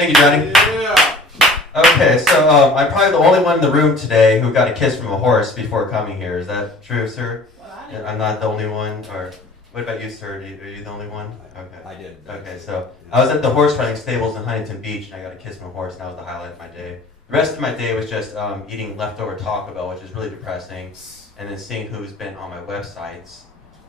Thank you, Johnny. Yeah. Okay, so I'm probably the only one in the room today who got a kiss from a horse before coming here. Is that true, sir? Well, I'm not the only one, or what about you, sir? Are you the only one? Okay. I did. Okay, so I was at the horse riding stables in Huntington Beach, and I got a kiss from a horse, and that was the highlight of my day. The rest of my day was just eating leftover Taco Bell, which is really depressing, and then seeing who's been on my websites,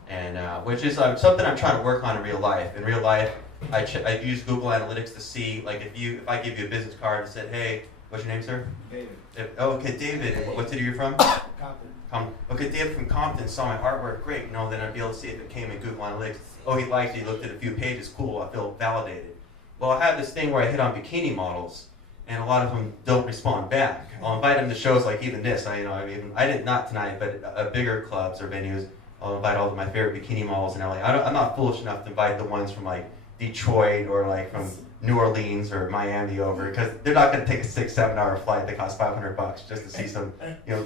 and which is something I'm trying to work on in real life. In real life, I use Google Analytics to see, like, if I give you a business card and said, hey, what's your name, sir? David. Okay, David. What city are you from? Compton. Okay, David from Compton saw my artwork. Great. Then I'd be able to see if it came in Google Analytics. Oh, he liked it. He looked at a few pages. Cool. I feel validated. Well, I have this thing where I hit on bikini models, and a lot of them don't respond back. I'll invite them to shows like even this. I did not tonight, but bigger clubs or venues. I'll invite all of my favorite bikini models in LA. I'm not foolish enough to invite the ones from like Detroit or like from New Orleans or Miami over, because they're not going to take a 6-7 hour flight that costs $500 just to see some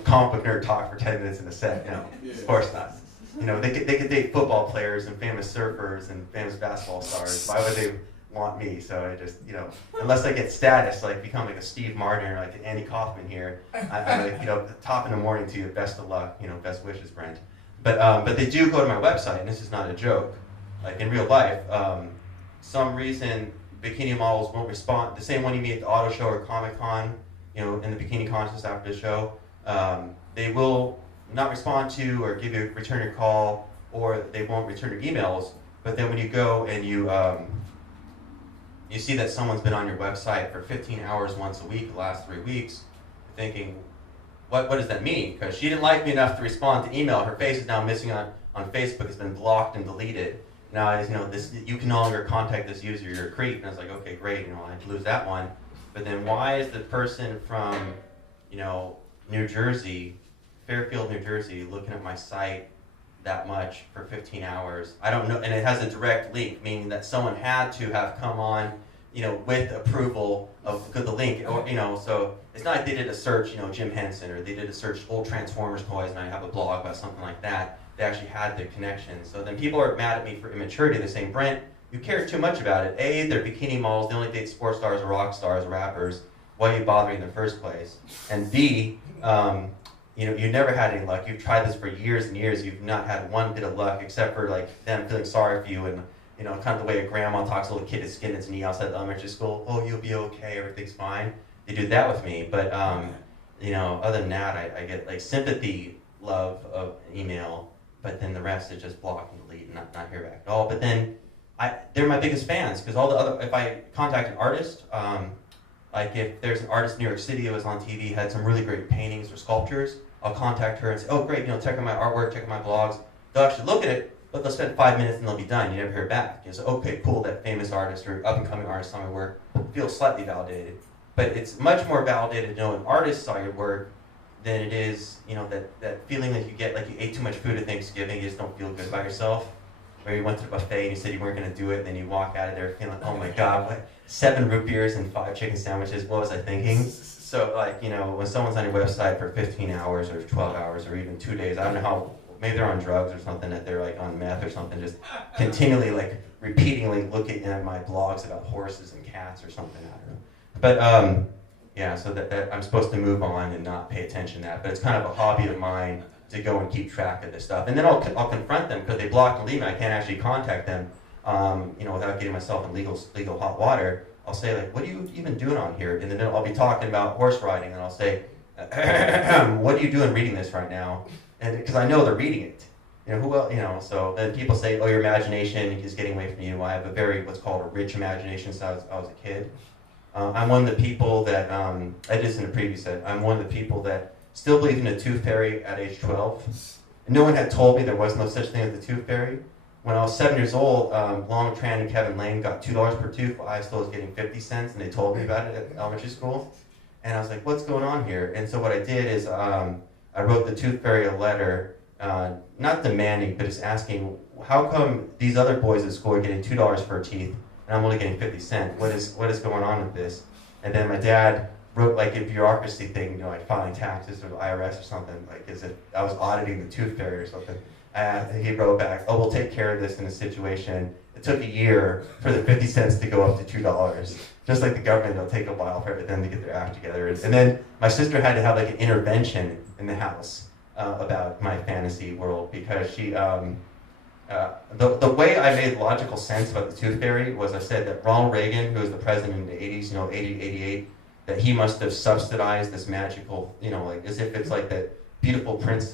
comic book nerd talk for 10 minutes in a set. Of course not. They could date football players and famous surfers and famous basketball stars. Why would they want me? So I just unless I get status, like become like a Steve Martin or like an Andy Kaufman here, I'm like top in the morning to you. Best of luck. Best wishes, Brent. But they do go to my website, and this is not a joke. Like in real life, some reason bikini models won't respond. The same one you meet at the auto show or Comic Con, in the bikini contest after the show, they will not respond to or return your call, or they won't return your emails. But then when you go and you see that someone's been on your website for 15 hours once a week the last 3 weeks, you're thinking, what does that mean? Because she didn't like me enough to respond to email. Her face is now missing on Facebook. It's been blocked and deleted. Now, you can no longer contact this user. You're a creep. And I was like, okay, great. I had to lose that one. But then why is the person from, New Jersey, Fairfield, New Jersey, looking at my site that much for 15 hours? I don't know. And it has a direct link, meaning that someone had to have come on, with approval of the link. Or, so it's not like they did a search, Jim Henson, or they did a search old Transformers toys, and I have a blog about something like that. They actually had the connection. So then people are mad at me for immaturity. They're saying, Brent, you care too much about it. A, they're bikini models. They only date sports stars or rock stars or rappers. Why are you bothering in the first place? And B, you never had any luck. You've tried this for years and years. You've not had one bit of luck, except for like them feeling sorry for you, and kind of the way a grandma talks to a little kid that's skin its knee outside the elementary school. Oh, you'll be okay. Everything's fine. They do that with me. But other than that, I get like sympathy, love of email. But then the rest is just block and delete and not hear back at all. But then they're my biggest fans, because if I contact an artist, like if there's an artist in New York City who was on TV, had some really great paintings or sculptures, I'll contact her and say, oh great, check out my artwork, check out my blogs. They'll actually look at it, but they'll spend 5 minutes and they'll be done. You never hear back. So okay, cool, that famous artist or up and coming artist saw my work, feels slightly validated. But it's much more validated to know an artist saw your work than it is, that feeling that you get like you ate too much food at Thanksgiving, you just don't feel good about yourself. Or you went to the buffet and you said you weren't going to do it, and then you walk out of there feeling like, oh my God, what? 7 root beers and 5 chicken sandwiches, what was I thinking? So like, when someone's on your website for 15 hours or 12 hours or even 2 days, I don't know how, maybe they're on drugs or something, that they're like on meth or something, just continually like repeatedly looking at my blogs about horses and cats or something, I don't know. But yeah, so that I'm supposed to move on and not pay attention to that. But it's kind of a hobby of mine to go and keep track of this stuff. And then I'll confront them because they blocked and leave me. I can't actually contact them, without getting myself in legal hot water. I'll say, like, what are you even doing on here? And then I'll be talking about horse riding, and I'll say, what are you doing reading this right now? And because I know they're reading it. Who else? So then people say, oh, your imagination is getting away from you. I have what's called a rich imagination since I was a kid. I'm one of the people that, I did this in a previous set, I'm one of the people that still believe in the tooth fairy at age 12. And no one had told me there was no such thing as the tooth fairy. When I was 7 years old, Long Tran and Kevin Lane got $2 per tooth, while I still was getting 50 cents, and they told me about it at elementary school. And I was like, what's going on here? And so what I did is I wrote the tooth fairy a letter, not demanding, but just asking, how come these other boys at school are getting $2 per teeth, and I'm only getting 50 cents. What is going on with this? And then my dad wrote like a bureaucracy thing, like filing taxes or the IRS or something, like as if I was auditing the tooth fairy or something. He wrote back, "Oh, we'll take care of this in a situation." It took a year for the 50 cents to go up to $2. Just like the government, it'll take a while for them to get their act together. And then my sister had to have like an intervention in the house about my fantasy world because she, the way I made logical sense about the Tooth Fairy was I said that Ronald Reagan, who was the president in the 80s, 80, 88, that he must have subsidized this magical, like as if it's like that beautiful prince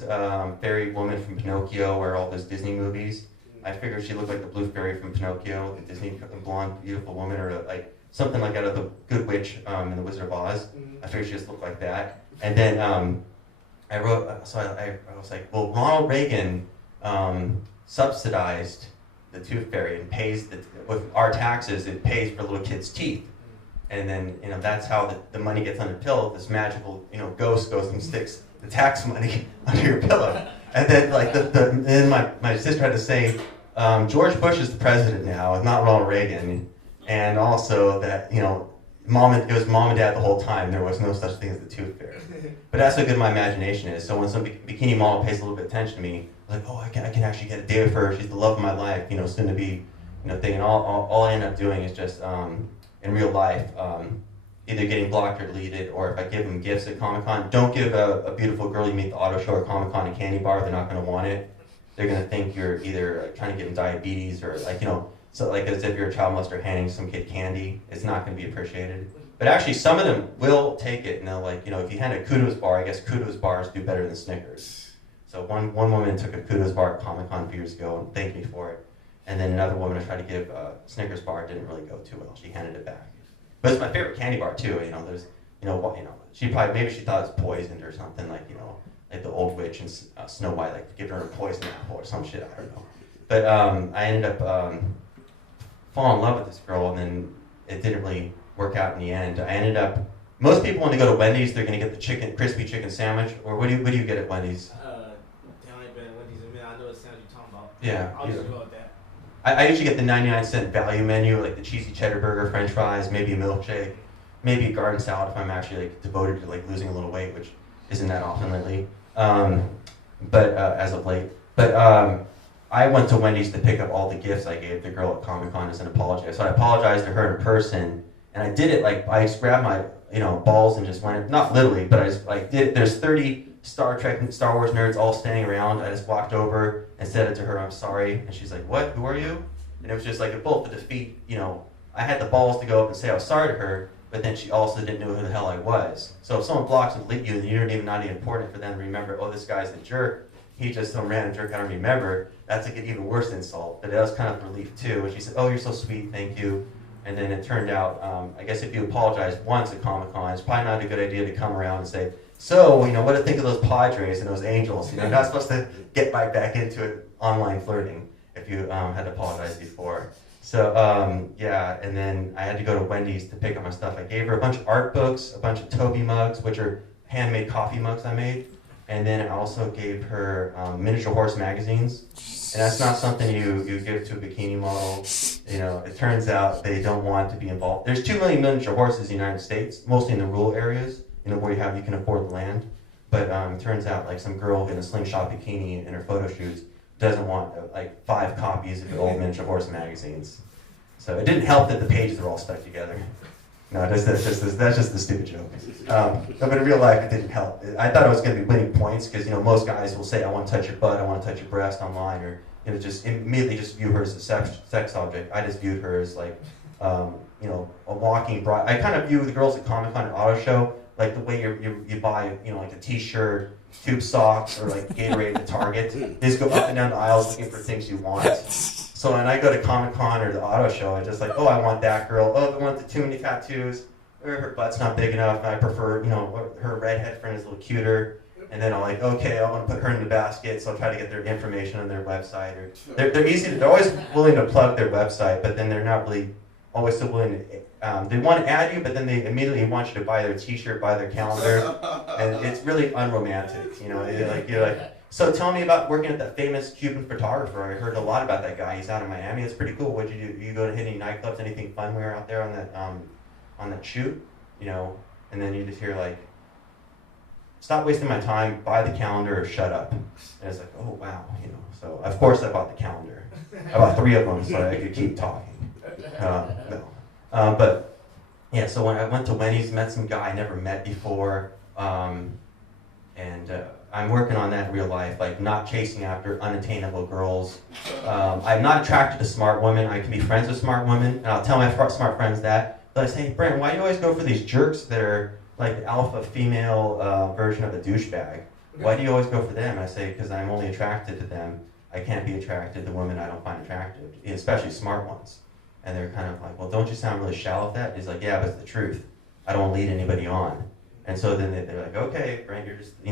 fairy woman from Pinocchio or all those Disney movies. I figured she looked like the blue fairy from Pinocchio, the Disney blonde, beautiful woman, or like something like out of the Good Witch in the Wizard of Oz. I figured she just looked like that. And then I wrote, I was like, well, Ronald Reagan subsidized the Tooth Fairy and pays with our taxes, it pays for little kids' teeth. And then, that's how the money gets under the pillow. This magical, ghost goes and sticks the tax money under your pillow. And then, like, then my sister had to say, George Bush is the president now, not Ronald Reagan. And also that, it was mom and dad the whole time. There was no such thing as the Tooth Fairy. But that's how good my imagination is. So when some bikini model pays a little bit of attention to me, I was like, oh, I can actually get a date with her. She's the love of my life, soon to be, thing. And all I end up doing is just, in real life, either getting blocked or deleted, or if I give them gifts at Comic-Con, don't give a beautiful girl you meet at the auto show or Comic-Con a candy bar. They're not going to want it. They're going to think you're either like, trying to give them diabetes or so like as if you're a child molester handing some kid candy. It's not going to be appreciated. But actually, some of them will take it, and they'll if you hand a kudos bar, I guess kudos bars do better than Snickers. So one woman took a kudos bar at Comic-Con a few years ago and thanked me for it. And then another woman I tried to give a Snickers bar, didn't really go too well. She handed it back. But it's my favorite candy bar too. There's, she probably maybe she thought it was poisoned or something like the old witch and Snow White like giving her a poison apple or some shit. I don't know. But I ended up falling in love with this girl, and then it didn't really work out in the end. I ended up. Most people when they go to Wendy's, they're gonna get the crispy chicken sandwich. Or what do you get at Wendy's? I ain't been at Wendy's in a minute. I know the sandwich you're talking about. Yeah. I'll just go with that. I usually get the 99-cent value menu, like the cheesy cheddar burger, French fries, maybe a milkshake, maybe a garden salad if I'm actually like devoted to like losing a little weight, which isn't that often lately. But as of late. But I went to Wendy's to pick up all the gifts I gave the girl at Comic-Con as an apology. So I apologized to her in person, and I did it like I just grabbed my balls and just went, not literally, but I just like did. There's 30 Star Trek and Star Wars nerds all standing around. I just walked over and said it to her, I'm sorry. And she's like, what? Who are you? And it was just like a bolt to defeat, I had the balls to go up and say I was sorry to her, but then she also didn't know who the hell I was. So if someone blocks and delete you, then you're even not even important for them to remember, oh, this guy's a jerk. He's just some random jerk I don't remember. That's like an even worse insult. But that was kind of relief too. And she said, oh, you're so sweet, thank you. And then it turned out, I guess if you apologize once at Comic-Con, it's probably not a good idea to come around and say, so, what do you think of those Padres and those Angels? You're not supposed to get right back into it, online flirting, if you had to apologize before. So, yeah, and then I had to go to Wendy's to pick up my stuff. I gave her a bunch of art books, a bunch of Toby mugs, which are handmade coffee mugs I made. And then I also gave her miniature horse magazines. And that's not something you give to a bikini model. It turns out they don't want to be involved. There's 2 million miniature horses in the United States, mostly in the rural areas. Where you can afford the land. But it turns out like some girl in a slingshot bikini in her photo shoots doesn't want like 5 copies of the old miniature horse magazines. So it didn't help that the pages are all stuck together. No, that's just a stupid joke. But in real life, it didn't help. I thought I was going to be winning points because most guys will say, I want to touch your butt, I want to touch your breast online, or just immediately just view her as a sex object. I just viewed her as like a walking bride. I kind of view the girls at Comic-Con and Auto Show like the way you buy, like a T-shirt, tube socks, or like Gatorade at Target. You just go up and down the aisles looking for things you want. So when I go to Comic-Con or the auto show, I just like, oh, I want that girl. Oh, I want the too many tattoos. Or her butt's not big enough. I prefer, her redhead friend is a little cuter. And then I'm like, okay, I want to put her in the basket, so I'll try to get their information on their website. Or they're always willing to plug their website, but then they're not really always so willing to. They want to add you, but then they immediately want you to buy their T-shirt, buy their calendar, and it's really unromantic. You're like, so tell me about working at that famous Cuban photographer. I heard a lot about that guy. He's out in Miami. It's pretty cool. What'd you do? You go to hit any nightclubs? Anything fun when we were out there on that shoot? And then you just hear like, stop wasting my time, buy the calendar or shut up. And it's like, oh wow, So of course I bought the calendar. I bought 3 of them so I could keep talking. No. But yeah, so when I went to Wendys, met some guy I never met before, and I'm working on that in real life, like not chasing after unattainable girls. I'm not attracted to smart women. I can be friends with smart women, and I'll tell my smart friends that. But I say, hey, Brent, why do you always go for these jerks that are like the alpha female version of a douchebag? Why do you always go for them? I say, because I'm only attracted to them. I can't be attracted to women I don't find attractive, especially smart ones. And they're kind of like, well, don't you sound really shallow with that? He's like, yeah, but it's the truth. I don't want to lead anybody on. And so then they're like, okay, Brent, you're just,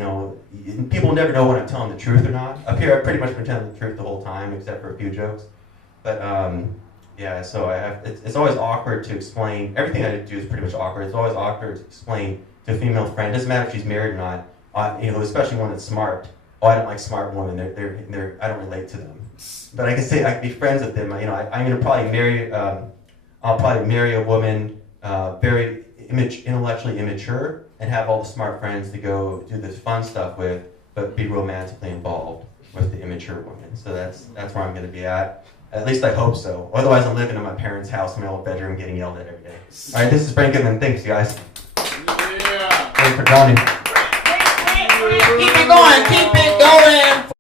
people never know when I'm telling the truth or not. Up here, I've pretty much been telling the truth the whole time, except for a few jokes. But yeah, so it's always awkward to explain. Everything I do is pretty much awkward. It's always awkward to explain to a female friend. Doesn't matter if she's married or not. Especially one that's smart. Oh, I don't like smart women. They're I don't relate to them. But I can say I can be friends with them. I'm gonna probably marry. I'll probably marry a woman very intellectually immature and have all the smart friends to go do this fun stuff with, but be romantically involved with the immature woman. So that's where I'm gonna be at. At least I hope so. Otherwise, I'm living in my parents' house in my old bedroom, getting yelled at every day. All right, this is Brent Goodman. Thanks, guys. Yeah. Thanks for joining. Keep it going. Keep it going.